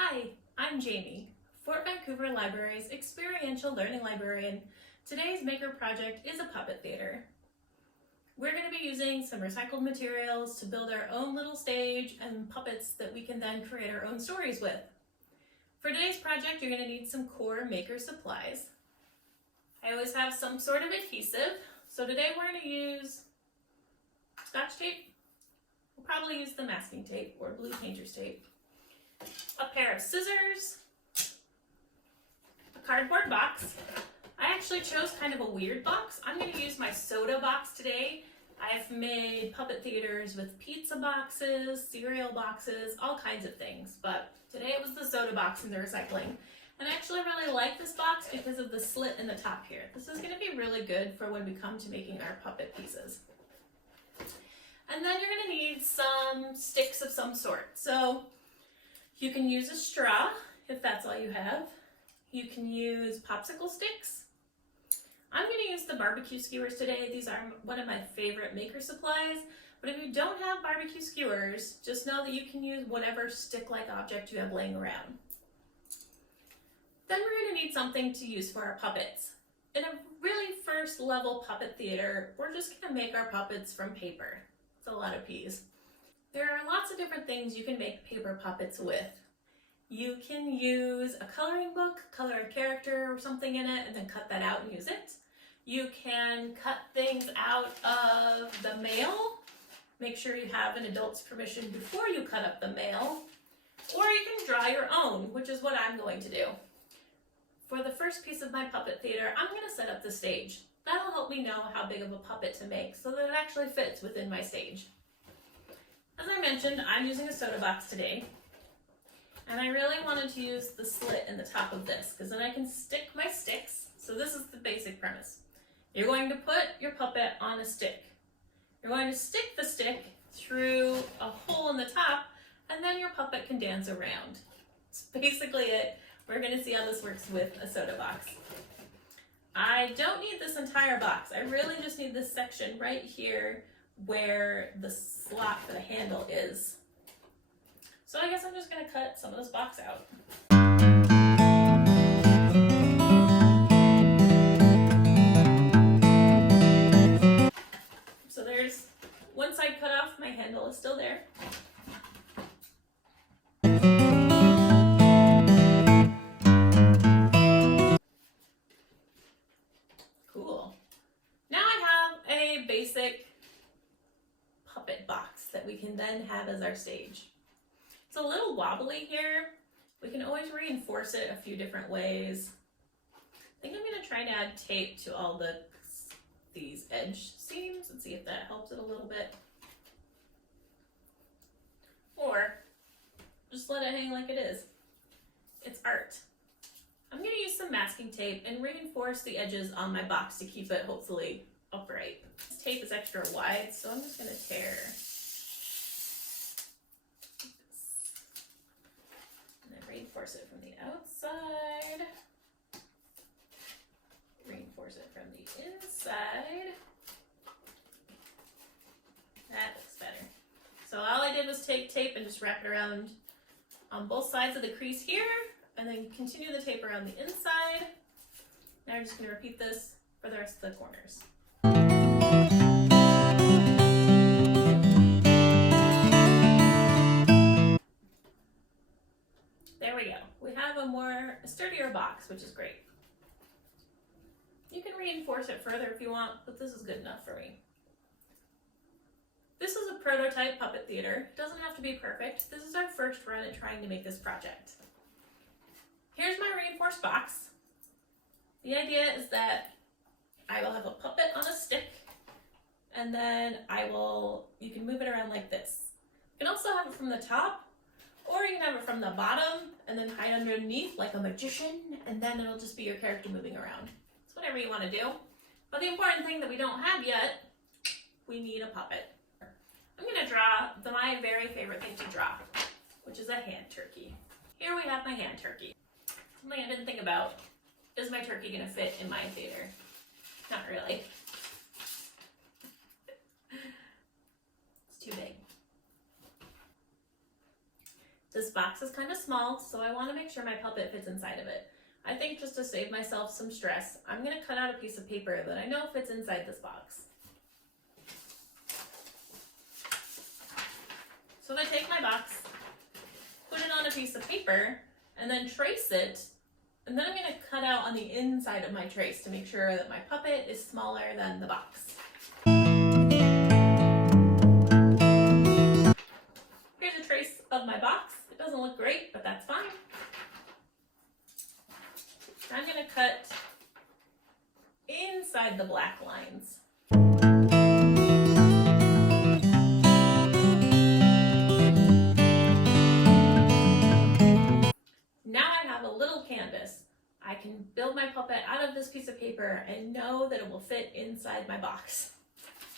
Hi, I'm Jamie, Fort Vancouver Library's experiential learning librarian. Today's maker project is a puppet theater. We're going to be using some recycled materials to build our own little stage and puppets that we can then create our own stories with. For today's project, you're going to need some core maker supplies. I always have some sort of adhesive, so today we're going to use Scotch tape. We'll probably use the masking tape or blue painter's tape. A pair of scissors, a cardboard box. I actually chose kind of a weird box. I'm going to use my soda box today. I've made puppet theaters with pizza boxes, cereal boxes, all kinds of things, but today it was the soda box in the recycling. And I actually really like this box because of the slit in the top here. This is going to be really good for when we come to making our puppet pieces. And then you're going to need some sticks of some sort. So you can use a straw if that's all you have. You can use popsicle sticks. I'm going to use the barbecue skewers today. These are one of my favorite maker supplies. But if you don't have barbecue skewers, just know that you can use whatever stick-like object you have laying around. Then we're going to need something to use for our puppets. In a really first level puppet theater, we're just going to make our puppets from paper. It's a lot of P's. There are lots of different things you can make paper puppets with. You can use a coloring book, color a character or something in it, and then cut that out and use it. You can cut things out of the mail. Make sure you have an adult's permission before you cut up the mail. Or you can draw your own, which is what I'm going to do. For the first piece of my puppet theater, I'm going to set up the stage. That'll help me know how big of a puppet to make so that it actually fits within my stage. As I mentioned, I'm using a soda box today. And I really wanted to use the slit in the top of this because then I can stick my sticks. So this is the basic premise. You're going to put your puppet on a stick. You're going to stick the stick through a hole in the top and then your puppet can dance around. That's basically it. We're going to see how this works with a soda box. I don't need this entire box. I really just need this section right here where the slot for the handle is. So I guess I'm just going to cut some of this box out. So there's one side cut off, my handle is still there. Cool. Now I have a basic puppet box that we can then have as our stage. It's a little wobbly here. We can always reinforce it a few different ways. I think I'm going to try to add tape to all these edge seams and see if that helps it a little bit. Or just let it hang like it is. It's art. I'm going to use some masking tape and reinforce the edges on my box to keep it hopefully upright. This tape is extra wide, so I'm just going to tear and then reinforce it from the outside. Reinforce it from the inside. That looks better. So all I did was take tape and just wrap it around on both sides of the crease here, and then continue the tape around the inside. Now I'm just going to repeat this for the rest of the corners. There we go. We have a sturdier box, which is great. You can reinforce it further if you want, but this is good enough for me. This is a prototype puppet theater. It doesn't have to be perfect. This is our first run at trying to make this project. Here's my reinforced box. The idea is that I will have a puppet on a stick, and then you can move it around like this. You can also have it from the top, or you can have it from the bottom and then hide underneath like a magician, and then it'll just be your character moving around. It's whatever you want to do. But the important thing that we don't have yet, we need a puppet. I'm going to draw my very favorite thing to draw, which is a hand turkey. Here we have my hand turkey. Something I didn't think about, is my turkey going to fit in my theater? Not really. It's too big. This box is kind of small, so I want to make sure my puppet fits inside of it. I think just to save myself some stress, I'm going to cut out a piece of paper that I know fits inside this box. So I take my box, put it on a piece of paper, and then trace it, and then I'm going to cut out on the inside of my trace to make sure that my puppet is smaller than the box. Here's a trace of my box. It doesn't look great, but that's fine. I'm going to cut inside the black lines. Now I have a little canvas. I can build my puppet out of this piece of paper and know that it will fit inside my box.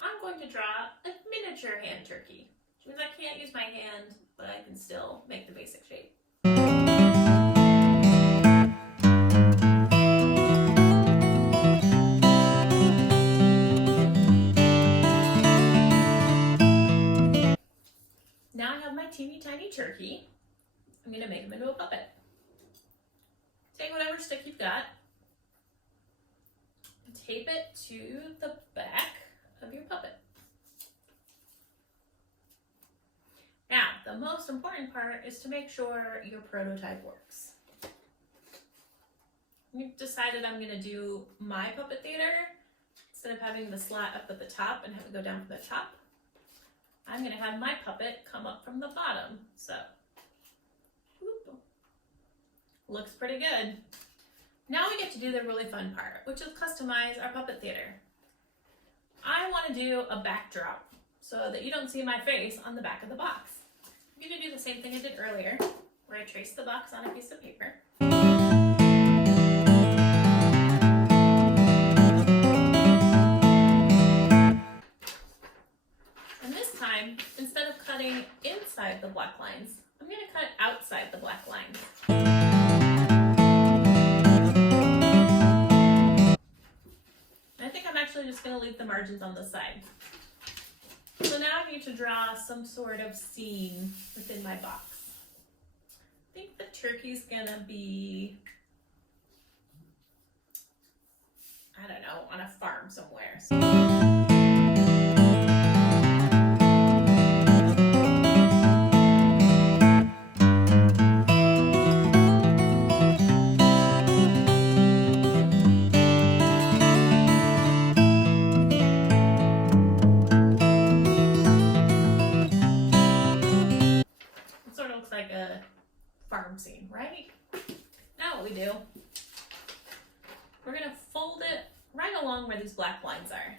I'm going to draw a miniature hand turkey, which means I can't use my hand, but I can still make the basic shape. Now I have my teeny tiny turkey. I'm going to make him into a puppet. Take whatever stick you've got, and tape it to the back of your puppet. Now, the most important part is to make sure your prototype works. We've decided I'm going to do my puppet theater. Instead of having the slat up at the top and have it go down from the top, I'm going to have my puppet come up from the bottom. So, whoop. Looks pretty good. Now we get to do the really fun part, which is customize our puppet theater. I want to do a backdrop so that you don't see my face on the back of the box. I'm going to do the same thing I did earlier, where I traced the box on a piece of paper. And this time, instead of cutting inside the black lines, I'm going to cut outside the black lines. I think I'm actually just going to leave the margins on the side. So now I need to draw some sort of scene within my box. I think the turkey's going to be, I don't know, on a farm somewhere. Like a farm scene, right? Now what we do, we're going to fold it right along where these black lines are.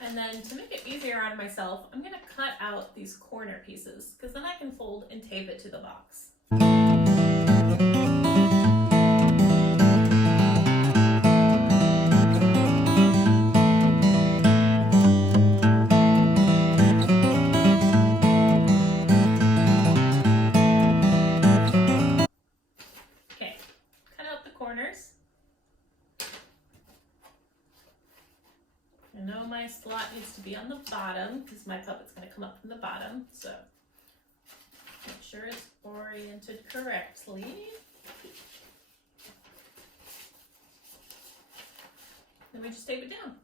And then to make it easier on myself, I'm going to cut out these corner pieces because then I can fold and tape it to the box. I know my slot needs to be on the bottom because my puppet's going to come up from the bottom, so make sure it's oriented correctly. Then we just tape it down.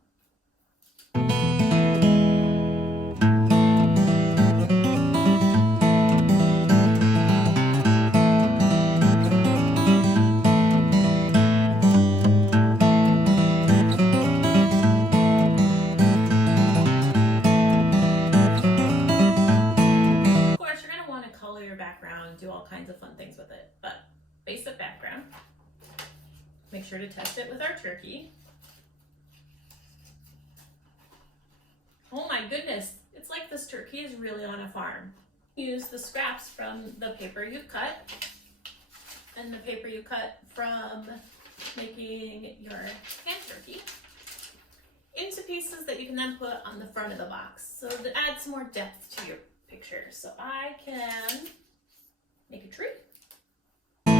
Do all kinds of fun things with it, but basic background. Make sure to test it with our turkey. Oh my goodness, it's like this turkey is really on a farm. Use the scraps from the paper you cut and the paper you cut from making your hand turkey into pieces that you can then put on the front of the box so that adds more depth to your picture. So I can make a tree. Straight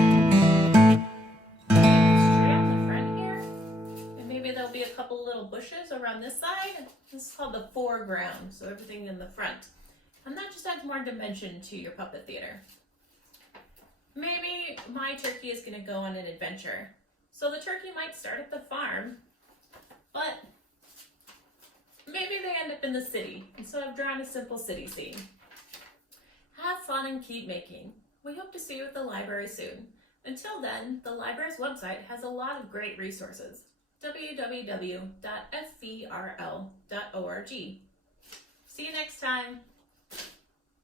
up the front here. And maybe the there'll be a couple little bushes around this side. This is called the foreground, so everything in the front. And that just adds more dimension to your puppet theater. Maybe my turkey is going to go on an adventure. So the turkey might start at the farm, but maybe they end up in the city, and so I've drawn a simple city scene. Have fun and keep making. We hope to see you at the library soon. Until then, the library's website has a lot of great resources. www.fvrl.org. See you next time.